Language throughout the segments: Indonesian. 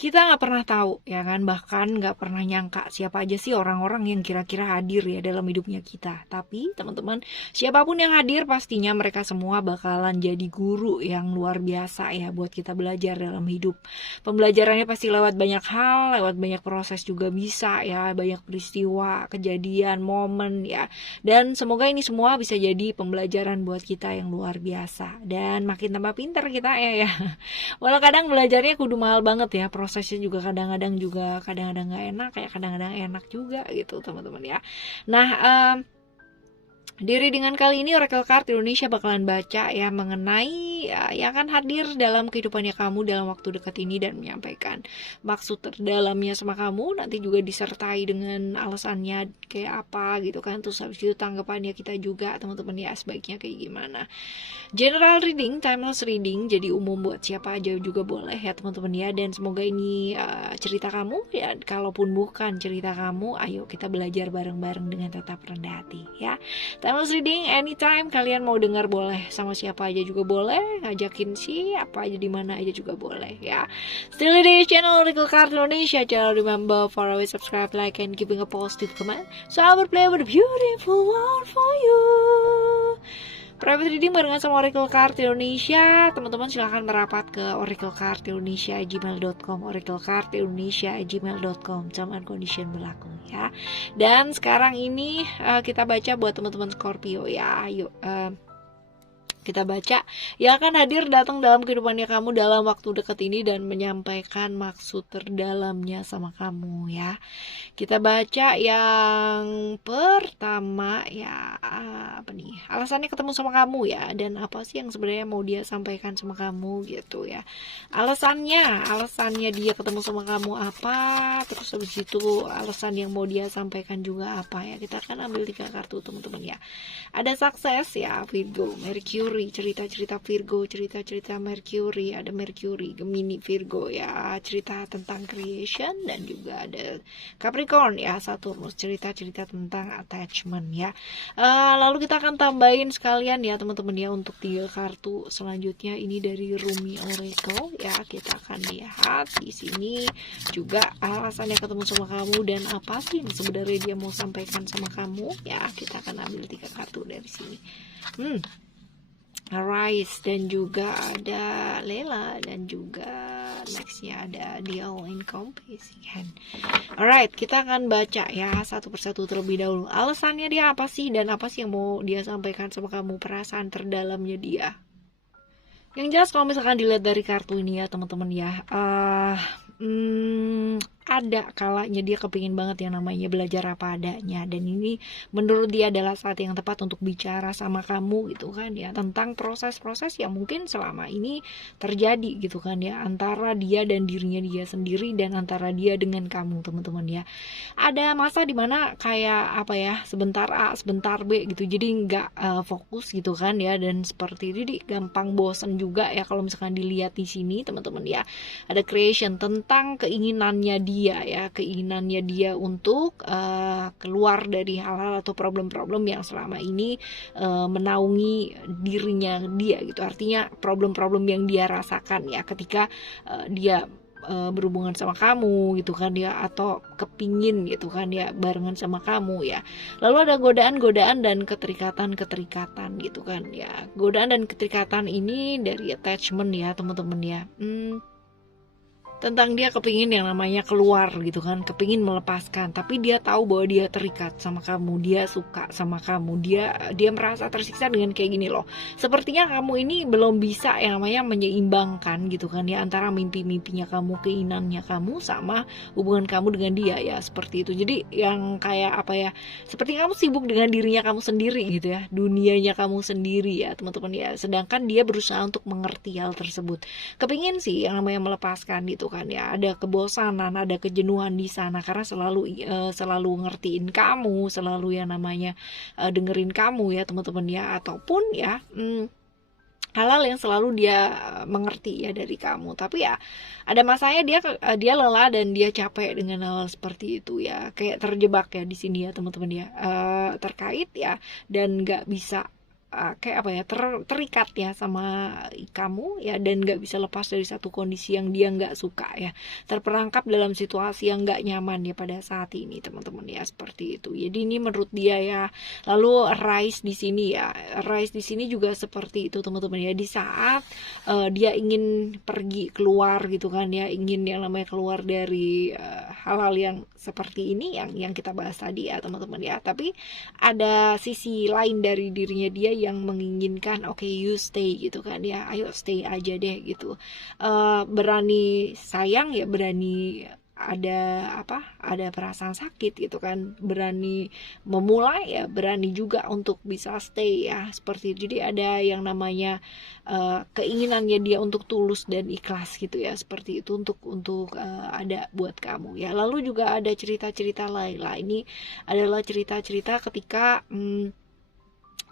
Kita nggak pernah tahu ya kan, bahkan nggak pernah nyangka siapa aja sih orang-orang yang kira-kira hadir ya dalam hidupnya kita. Tapi teman-teman, siapapun yang hadir pastinya mereka semua bakalan jadi guru yang luar biasa ya buat kita belajar dalam hidup. Pembelajarannya pasti lewat banyak hal, lewat banyak proses juga bisa ya, banyak peristiwa, kejadian, momen ya. Dan semoga ini semua bisa jadi pembelajaran buat kita yang luar biasa. Dan makin tambah pinter kita ya. Walau kadang belajarnya kudu mahal banget ya, prosesnya juga kadang-kadang nggak enak, kayak kadang-kadang enak juga gitu teman-teman ya. Nah, di readingan kali ini Oracle Card Indonesia bakalan baca ya mengenai yang akan hadir dalam kehidupannya kamu dalam waktu dekat ini dan menyampaikan maksud terdalamnya sama kamu, nanti juga disertai dengan alasannya kayak apa gitu kan, terus habis itu tanggapannya kita juga teman-teman ya, sebaiknya kayak gimana. General reading, timeless reading, jadi umum buat siapa aja juga boleh ya teman-teman ya. Dan semoga ini cerita kamu ya, kalaupun bukan cerita kamu, ayo kita belajar bareng-bareng dengan tetap rendah hati ya. Timeless reading anytime kalian mau dengar boleh, sama siapa aja juga boleh, ngajakin siapa aja di mana aja juga boleh ya. Still di channel Oracle Card Indonesia, jangan remember for always subscribe, like, and giving a positive comment. So I will play with a beautiful world for you. Private reading barengan sama Oracle Card Indonesia. Teman-teman silahkan merapat ke oraclecardindonesia@gmail.com, oraclecardindonesia@gmail.com. Term and condition berlaku ya. Dan sekarang ini kita baca buat teman-teman Scorpio ya. Ayo kita baca yang akan hadir datang dalam kehidupannya kamu dalam waktu dekat ini dan menyampaikan maksud terdalamnya sama kamu ya. Kita baca yang pertama ya, apa nih, alasannya ketemu sama kamu ya, dan apa sih yang sebenarnya mau dia sampaikan sama kamu gitu ya. Alasannya dia ketemu sama kamu apa, terus habis itu alasan yang mau dia sampaikan juga apa ya. Kita akan ambil 3 kartu teman-teman ya. Ada sukses ya, Virgo, Mercury, cerita-cerita Virgo, cerita-cerita Mercury, ada Mercury, Gemini, Virgo ya, cerita tentang creation, dan juga ada Capricorn ya, Saturnus, cerita-cerita tentang attachment ya. Lalu kita akan tambahin sekalian ya teman-teman ya untuk 3 kartu selanjutnya ini dari Rumi Oracle ya. Kita akan lihat di sini juga alasannya ketemu sama kamu dan apa sih yang sebenarnya dia mau sampaikan sama kamu ya. Kita akan ambil 3 kartu dari sini. Arise, dan juga ada Lela, dan juga nextnya ada The All Encompassing. Alright, kita akan baca ya satu persatu terlebih dahulu. Alasannya dia apa sih, dan apa sih yang mau dia sampaikan sama kamu, perasaan terdalamnya dia. Yang jelas kalau misalkan dilihat dari kartu ini ya teman-teman ya, ada kalanya dia kepingin banget yang namanya belajar apa adanya, dan ini menurut dia adalah saat yang tepat untuk bicara sama kamu gitu kan ya, tentang proses-proses yang mungkin selama ini terjadi gitu kan ya, antara dia dan dirinya dia sendiri, dan antara dia dengan kamu teman-teman ya. Ada masa dimana kayak apa ya, sebentar A sebentar B gitu, jadi nggak fokus gitu kan ya, dan seperti itu gampang bosen juga ya kalau misalkan dilihat di sini teman-teman ya. Ada creation tentang keinginannya dia untuk keluar dari hal-hal atau problem-problem yang selama ini menaungi dirinya dia gitu. Artinya problem-problem yang dia rasakan ya ketika dia berhubungan sama kamu gitu kan ya, atau kepingin gitu kan ya barengan sama kamu ya. Lalu ada godaan-godaan dan keterikatan gitu kan ya. Godaan dan keterikatan ini dari attachment ya teman-teman ya. Tentang dia kepingin yang namanya keluar gitu kan, kepingin melepaskan, tapi dia tahu bahwa dia terikat sama kamu, dia suka sama kamu, dia merasa tersiksa dengan kayak gini loh. Sepertinya kamu ini belum bisa yang namanya menyeimbangkan gitu kan ya, antara mimpi-mimpinya kamu, keinginannya kamu sama hubungan kamu dengan dia ya, seperti itu. Jadi yang kayak apa ya, seperti kamu sibuk dengan dirinya kamu sendiri gitu ya, dunianya kamu sendiri ya teman-teman ya, sedangkan dia berusaha untuk mengerti hal tersebut. Kepingin sih yang namanya melepaskan gitu kan ya, ada kebosanan, ada kejenuhan di sana karena selalu ngertiin kamu, selalu yang namanya dengerin kamu ya teman-teman ya, ataupun ya hal-hal yang selalu dia mengerti ya dari kamu. Tapi ya ada masanya dia lelah dan dia capek dengan hal seperti itu ya, kayak terjebak ya di sini ya teman-teman ya, terkait ya, dan nggak bisa kayak apa ya, terikat ya sama kamu ya, dan nggak bisa lepas dari satu kondisi yang dia nggak suka ya, terperangkap dalam situasi yang nggak nyaman ya pada saat ini teman-teman ya, seperti itu. Jadi ini menurut dia ya. Lalu Rise di sini ya, Rise di sini juga seperti itu teman-teman ya, di saat dia ingin pergi keluar gitu kan ya, ingin yang namanya keluar dari hal-hal yang seperti ini yang kita bahas tadi ya teman-teman ya, tapi ada sisi lain dari dirinya dia yang menginginkan oke, you stay gitu kan ya, ayo stay aja deh gitu. Berani sayang ya, berani ada perasaan sakit gitu kan, berani memulai ya, berani juga untuk bisa stay ya, seperti itu. Jadi ada yang namanya keinginannya dia untuk tulus dan ikhlas gitu ya, seperti itu, untuk ada buat kamu ya. Lalu juga ada cerita-cerita lain lah, ini adalah cerita-cerita ketika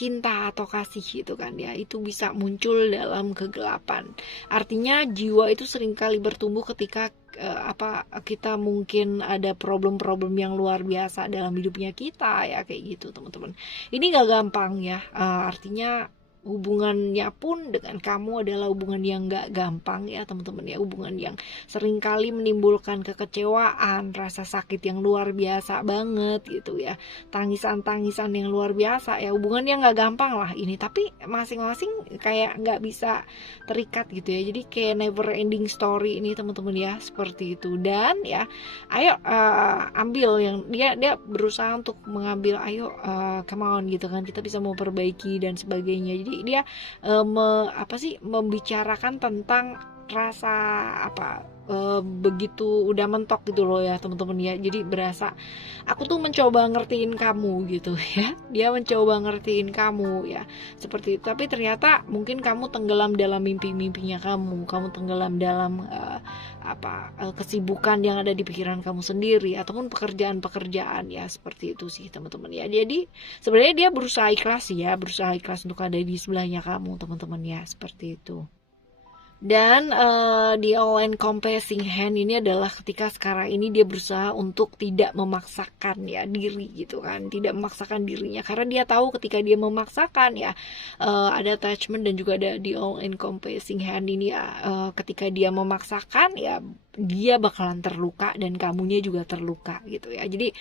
cinta atau kasih gitu kan ya, itu bisa muncul dalam kegelapan. Artinya jiwa itu seringkali bertumbuh ketika kita mungkin ada problem-problem yang luar biasa dalam hidupnya kita ya, kayak gitu teman-teman. Ini gak gampang ya, artinya hubungannya pun dengan kamu adalah hubungan yang gak gampang ya teman-teman ya, hubungan yang seringkali menimbulkan kekecewaan, rasa sakit yang luar biasa banget gitu ya, tangisan-tangisan yang luar biasa ya, hubungan yang gak gampang lah ini, tapi masing-masing kayak gak bisa terikat gitu ya, jadi kayak never ending story ini teman-teman ya, seperti itu. Dan ya ayo ambil yang dia berusaha untuk mengambil, ayo come on gitu kan, kita bisa memperbaiki dan sebagainya. Jadi dia membicarakan tentang rasa begitu udah mentok gitu loh ya teman-teman ya. Jadi berasa aku tuh mencoba ngertiin kamu gitu ya, dia mencoba ngertiin kamu ya, seperti itu. Tapi ternyata mungkin kamu tenggelam dalam mimpi-mimpinya kamu tenggelam dalam kesibukan yang ada di pikiran kamu sendiri, ataupun pekerjaan-pekerjaan ya, seperti itu sih teman-teman ya. Jadi sebenarnya dia berusaha ikhlas untuk ada di sebelahnya kamu teman-teman ya, seperti itu. Dan di all encompassing hand ini adalah ketika sekarang ini dia berusaha untuk tidak memaksakan ya diri gitu kan, tidak memaksakan dirinya, karena dia tahu ketika dia memaksakan ya ada attachment, dan juga ada di all encompassing hand ini ya, ketika dia memaksakan ya dia bakalan terluka dan kamunya juga terluka gitu ya. Jadi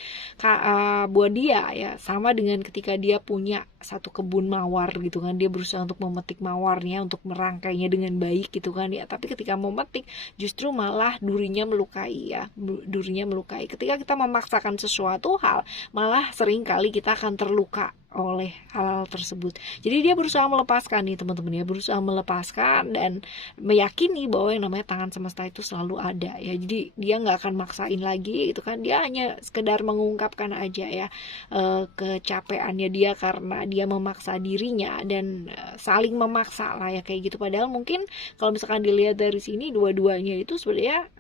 buat dia ya sama dengan ketika dia punya satu kebun mawar gitu kan, dia berusaha untuk memetik mawarnya, untuk merangkainya dengan baik gitu kan ya, tapi ketika memetik justru malah durinya melukai ya, durinya melukai. Ketika kita memaksakan sesuatu hal, malah sering kali kita akan terluka oleh hal tersebut. Jadi dia berusaha melepaskan nih teman-teman ya, berusaha melepaskan dan meyakini bahwa yang namanya tangan semesta itu selalu ada ya. Jadi dia nggak akan maksain lagi gitu kan, dia hanya sekedar mengungkapkan aja ya kecapeannya dia karena dia memaksa dirinya, dan saling memaksa lah ya, kayak gitu. Padahal mungkin kalau misalkan dilihat dari sini, dua-duanya itu sebenarnya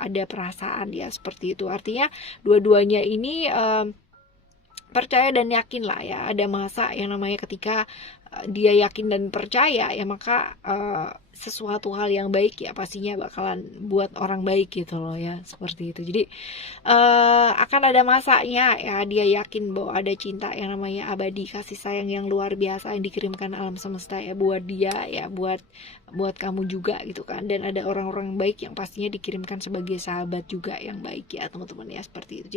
ada perasaan ya, seperti itu. Artinya dua-duanya ini percaya dan yakin lah ya, ada masa yang namanya ketika dia yakin dan percaya ya, maka sesuatu hal yang baik ya pastinya bakalan buat orang baik gitu loh ya, seperti itu. Jadi akan ada masanya ya, dia yakin bahwa ada cinta yang namanya abadi, kasih sayang yang luar biasa yang dikirimkan alam semesta ya buat dia ya, buat kamu juga gitu kan. Dan ada orang-orang baik yang pastinya dikirimkan sebagai sahabat juga yang baik ya teman-teman ya, seperti itu.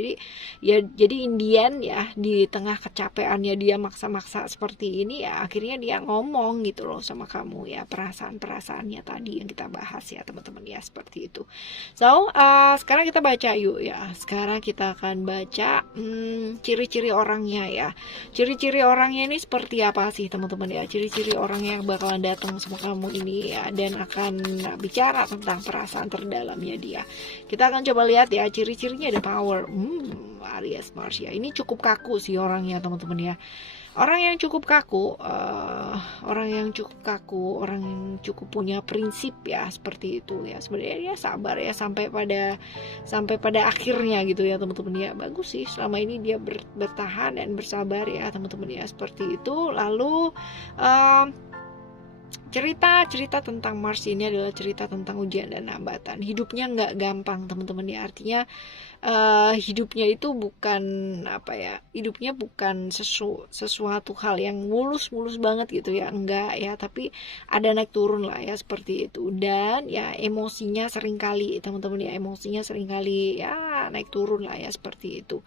Jadi Indian ya, di tengah kecapeannya dia maksa-maksa seperti ini ya, akhirnya dia ngomong gitu loh sama kamu ya, perasaannya tadi yang kita bahas ya teman-teman ya, seperti itu. So sekarang kita baca yuk ya, sekarang kita akan baca ciri-ciri orangnya ya. Ciri-ciri orangnya ini seperti apa sih teman-teman ya, ciri-ciri orangnya yang bakalan datang sama kamu ini ya, dan akan bicara tentang perasaan terdalamnya dia. Kita akan coba lihat ya, ciri-cirinya ada power. Aries Mars ya, ini cukup kaku sih orangnya teman-teman ya. Orang yang cukup kaku, orang yang cukup punya prinsip ya, seperti itu ya. Sebenarnya dia sabar ya sampai pada akhirnya gitu ya teman-teman ya. Bagus sih, selama ini dia bertahan dan bersabar ya teman-teman ya, seperti itu. Lalu cerita tentang Mars ini adalah cerita tentang ujian dan hambatan. Hidupnya nggak gampang, teman-teman ya. Artinya hidupnya itu bukan apa ya, hidupnya bukan sesuatu hal yang mulus-mulus banget gitu ya, enggak ya, tapi ada naik turun lah ya, seperti itu. Dan ya emosinya seringkali, teman-teman ya, emosinya seringkali ya naik turun lah ya, seperti itu.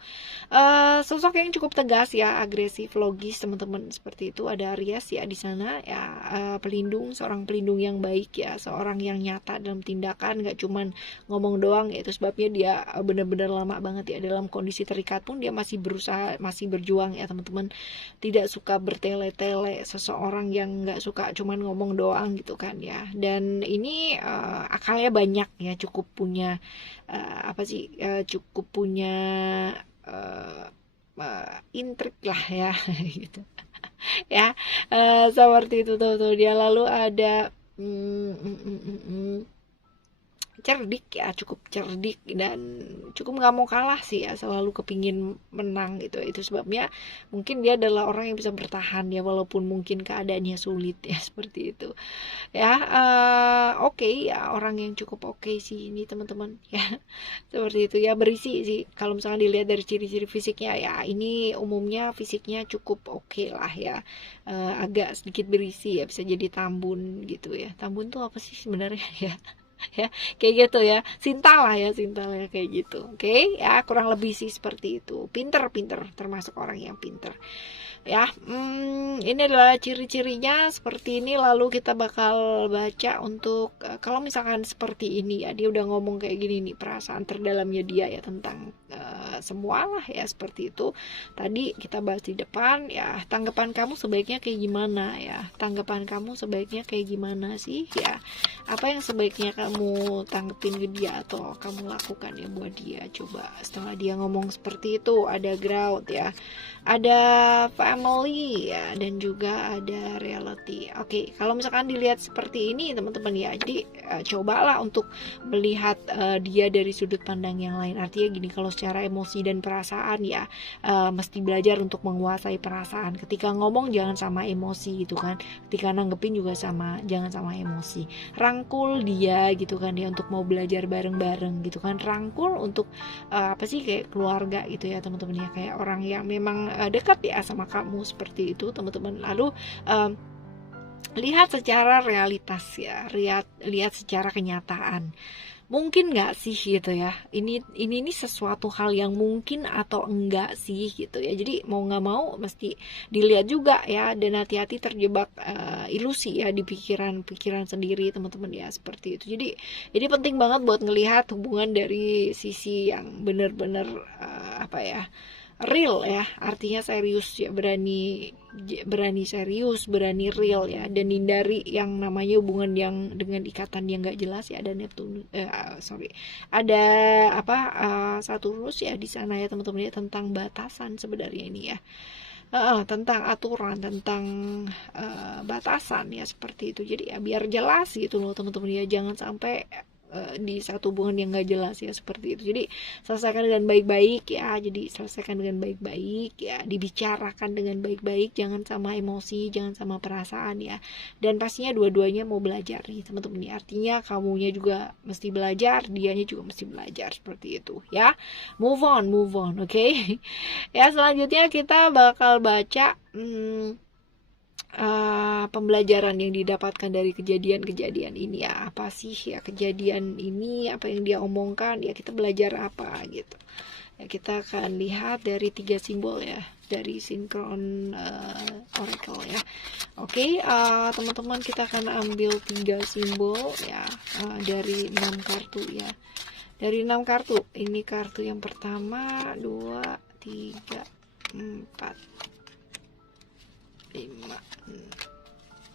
Sosok yang cukup tegas ya, agresif, logis, teman-teman, seperti itu. Ada Aries ya di sana ya, pelindung, seorang pelindung yang baik ya, seorang yang nyata dalam tindakan, nggak cuman ngomong doang ya. Itu sebabnya dia benar-benar lama banget ya dalam kondisi terikat pun dia masih berusaha, masih berjuang ya, teman-teman. Tidak suka bertele-tele, seseorang yang nggak suka cuman ngomong doang gitu kan ya. Dan ini akalnya banyak ya, cukup punya cukup punya intrik lah ya gitu ya. Seperti itu tuh dia. Lalu ada cerdik ya, cukup cerdik dan cukup nggak mau kalah sih ya, selalu kepingin menang gitu. Itu sebabnya mungkin dia adalah orang yang bisa bertahan ya, walaupun mungkin keadaannya sulit ya, seperti itu ya. Oke ya, orang yang cukup oke sih ini, teman-teman ya. Seperti itu ya, berisi sih kalau misalnya dilihat dari ciri-ciri fisiknya ya. Ini umumnya fisiknya cukup oke lah ya. Agak sedikit berisi ya, bisa jadi tambun gitu ya. Tambun tuh apa sih sebenarnya ya? Ya kayak gitu ya, sintal lah ya kayak gitu. Oke ya, kurang lebih sih seperti itu. Pinter, termasuk orang yang pinter ya. Ini adalah ciri-cirinya seperti ini. Lalu kita bakal baca untuk kalau misalkan seperti ini ya, dia udah ngomong kayak gini nih, perasaan terdalamnya dia ya tentang semua lah ya, seperti itu. Tadi kita bahas di depan ya, tanggapan kamu sebaiknya kayak gimana ya, tanggapan kamu sebaiknya kayak gimana sih ya, apa yang sebaiknya kamu tanggepin ke dia atau kamu lakukan ya buat dia. Coba setelah dia ngomong seperti itu, ada ground ya, ada family ya, dan juga ada reality. Oke, kalau misalkan dilihat seperti ini teman-teman ya, jadi cobalah untuk melihat dia dari sudut pandang yang lain. Artinya gini, kalau secara emosi dan perasaan ya, mesti belajar untuk menguasai perasaan. Ketika ngomong jangan sama emosi gitu kan, ketika nanggepin juga jangan sama emosi. Rangkul dia gitu kan ya, untuk mau belajar bareng-bareng gitu kan. Rangkul untuk kayak keluarga gitu ya, teman-teman ya, kayak orang yang memang dekat ya sama kamu, seperti itu teman-teman. Lalu lihat secara realitas ya, lihat secara kenyataan. Mungkin nggak sih gitu ya, ini sesuatu hal yang mungkin atau enggak sih gitu ya. Jadi mau nggak mau mesti dilihat juga ya, dan hati-hati terjebak ilusi ya di pikiran sendiri, teman-teman ya, seperti itu. Jadi ini penting banget buat ngelihat hubungan dari sisi yang benar-benar real ya, artinya serius ya, berani serius, berani real ya, dan hindari yang namanya hubungan yang dengan ikatan yang nggak jelas ya. Ada ada Saturnus ya di sana ya, teman-teman ya, tentang batasan sebenarnya ini ya. Tentang aturan, tentang batasan ya, seperti itu. Jadi ya biar jelas gitu loh, teman-teman ya, jangan sampai di satu hubungan yang gak jelas ya, seperti itu. Jadi selesaikan dengan baik-baik ya, dibicarakan dengan baik-baik, jangan sama emosi, jangan sama perasaan ya. Dan pastinya dua-duanya mau belajar nih, teman-teman ya. Artinya kamunya juga mesti belajar, dianya juga mesti belajar, seperti itu ya. Move on, oke? Ya, selanjutnya kita bakal baca pembelajaran yang didapatkan dari kejadian-kejadian ini ya. Apa sih ya kejadian ini, apa yang dia omongkan ya, kita belajar apa gitu ya. Kita akan lihat dari 3 simbol ya, dari Synchron Oracle ya. Oke, teman-teman, kita akan ambil 3 simbol ya, dari 6 kartu ya. Dari 6 kartu, ini kartu yang pertama, 2, 3, 4, 5.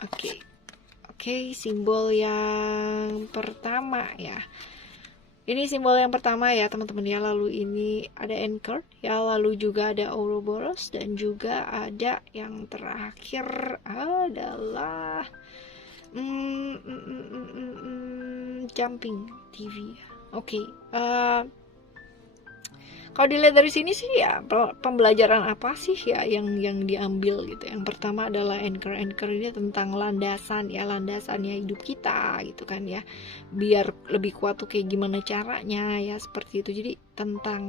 Oke, simbol yang pertama ya. Ini simbol yang pertama ya, teman-teman ya. Lalu ini ada Anchor ya, lalu juga ada Ouroboros, dan juga ada yang terakhir adalah Jumping TV. Oke. Kalau dilihat dari sini sih ya pembelajaran apa sih ya yang diambil gitu. Yang pertama adalah anchor ini tentang landasannya hidup kita gitu kan ya. Biar lebih kuat tuh kayak gimana caranya ya, seperti itu. Jadi tentang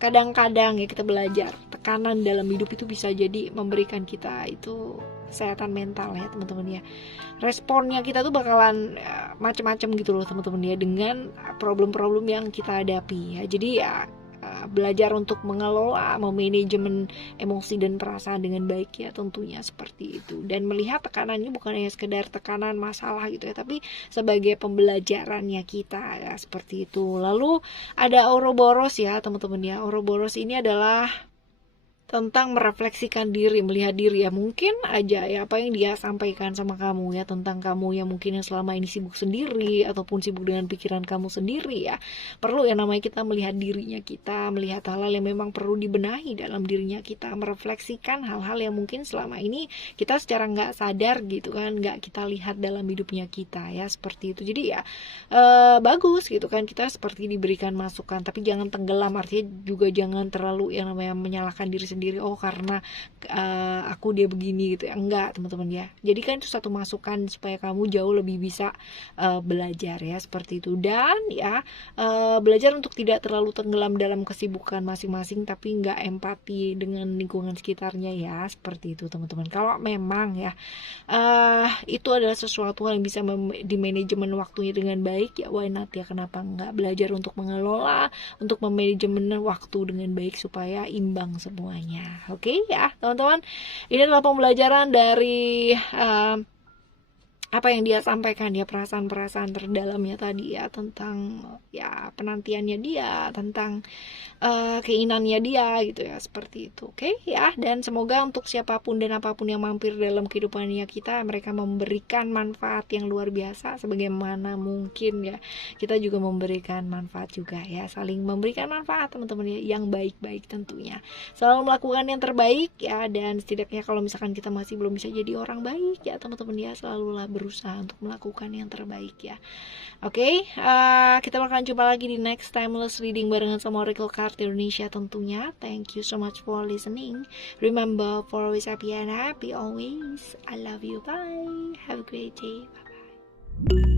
kadang-kadang ya kita belajar tekanan dalam hidup itu bisa jadi memberikan kita itu kesehatan mental ya teman-teman ya. Responnya kita tuh bakalan macam-macam gitu loh teman-teman ya, dengan problem-problem yang kita hadapi ya. Jadi ya belajar untuk mengelola, memanajemen emosi dan perasaan dengan baik ya, tentunya seperti itu. Dan melihat tekanan ini bukan hanya sekedar tekanan masalah gitu ya, tapi sebagai pembelajarannya kita ya, seperti itu. Lalu ada Ouroboros ya teman-teman ya. Ouroboros ini adalah tentang merefleksikan diri, melihat diri ya. Mungkin aja ya apa yang dia sampaikan sama kamu ya, tentang kamu yang mungkin yang selama ini sibuk sendiri ataupun sibuk dengan pikiran kamu sendiri ya. Perlu ya namanya kita melihat dirinya kita, melihat hal-hal yang memang perlu dibenahi dalam dirinya kita, merefleksikan hal-hal yang mungkin selama ini kita secara nggak sadar gitu kan, nggak kita lihat dalam hidupnya kita ya, seperti itu. Jadi ya bagus gitu kan, kita seperti diberikan masukan, tapi jangan tenggelam, artinya juga jangan terlalu yang namanya menyalahkan diri sendiri, oh karena aku dia begini gitu ya, enggak teman-teman ya. Jadi kan itu satu masukan supaya kamu jauh lebih bisa belajar ya, seperti itu. Dan ya belajar untuk tidak terlalu tenggelam dalam kesibukan masing-masing, tapi enggak empati dengan lingkungan sekitarnya ya, seperti itu teman-teman. Kalau memang ya itu adalah sesuatu yang bisa di manajemen waktunya dengan baik ya, why not ya, kenapa enggak. Belajar untuk mengelola, untuk memanajemen waktu dengan baik supaya imbang semuanya. Oke ya teman-teman, ini adalah pembelajaran dari apa yang dia sampaikan ya, perasaan-perasaan terdalamnya tadi ya, tentang ya penantiannya dia, tentang keinginannya dia gitu ya, seperti itu. Oke ya, dan semoga untuk siapapun dan apapun yang mampir dalam kehidupannya kita, mereka memberikan manfaat yang luar biasa, sebagaimana mungkin ya kita juga memberikan manfaat juga ya, saling memberikan manfaat teman-teman ya, yang baik-baik tentunya. Selalu melakukan yang terbaik ya, dan setidaknya kalau misalkan kita masih belum bisa jadi orang baik ya teman-teman ya, selalulah berusaha untuk melakukan yang terbaik ya. Oke, kita bakalan jumpa lagi di next timeless reading barengan sama Oracle Card Indonesia tentunya. Thank you so much for listening. Remember, for always happy and happy always. I love you. Bye. Have a great day. Bye bye.